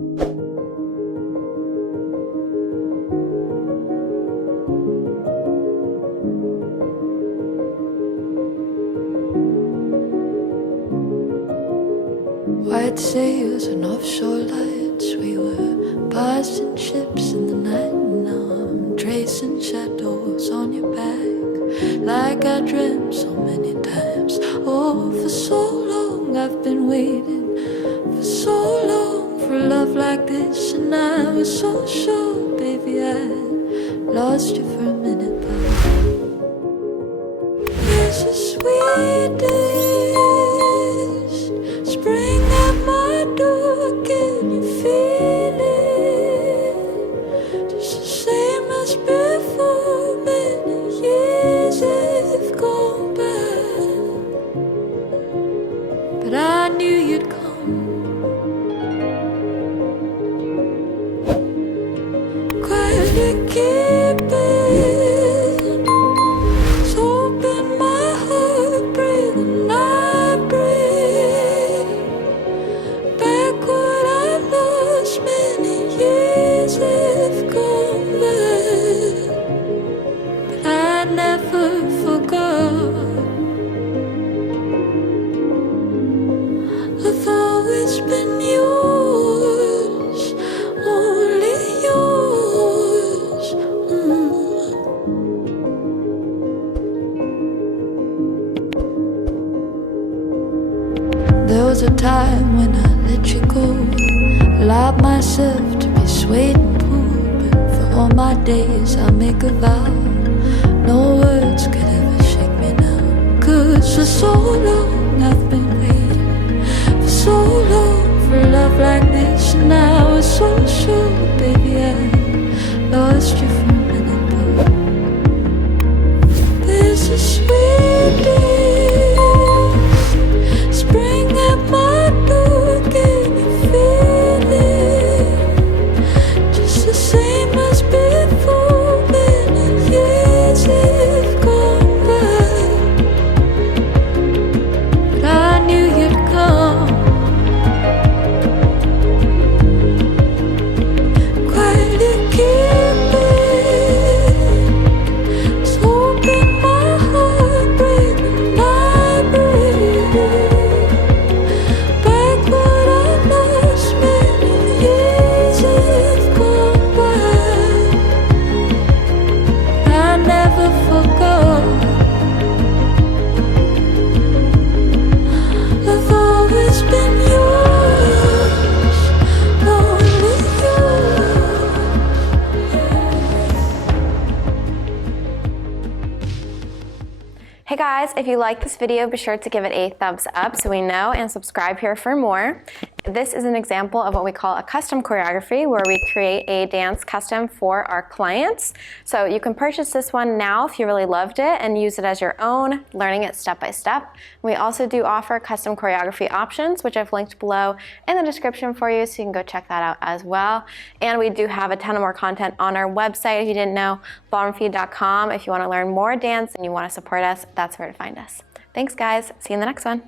White sails and offshore lights, we were passing ships in the night. Now I'm tracing shadows on your back, like I dreamt so many times. Oh, for so long I've been waiting, for so long for love like this. And I was so sure, baby, I lost you for a minute. But there's a sweet spring at my door, can you feel it? Just the same as before, many years have gone by. But I knew you'd come, quietly keeping, hope in my heart, breathing I breathe. What I lost, many years have gone by, but I never forgot. I've always been yours, only yours. There was a time when I let you go, allowed myself to be swayed and pulled. But for all my days I'll make a vow, no words could ever shake me now. 'Cause for so long I've been waiting, for so long for love like this. And I was so sure, baby, I lost you for a minute. But there's a sweet spring at my door, can you feel it? Just the same as before, many years have gone by. But I knew you'd come, quietly keeping, hope in my heart, breathing my breath. Hey guys, if you like this video, be sure to give it a thumbs up so we know, and subscribe here for more. This is an example of what we call a custom choreography, where we create a dance custom for our clients. So you can purchase this one now if you really loved it and use it as your own, learning it step by step. We also do offer custom choreography options, which I've linked below in the description for you, so you can go check that out as well. And we do have a ton of more content on our website if you didn't know, ballroomfeed.com. If you want to learn more dance and you want to support us, that's where to find us. Thanks guys, see you in the next one.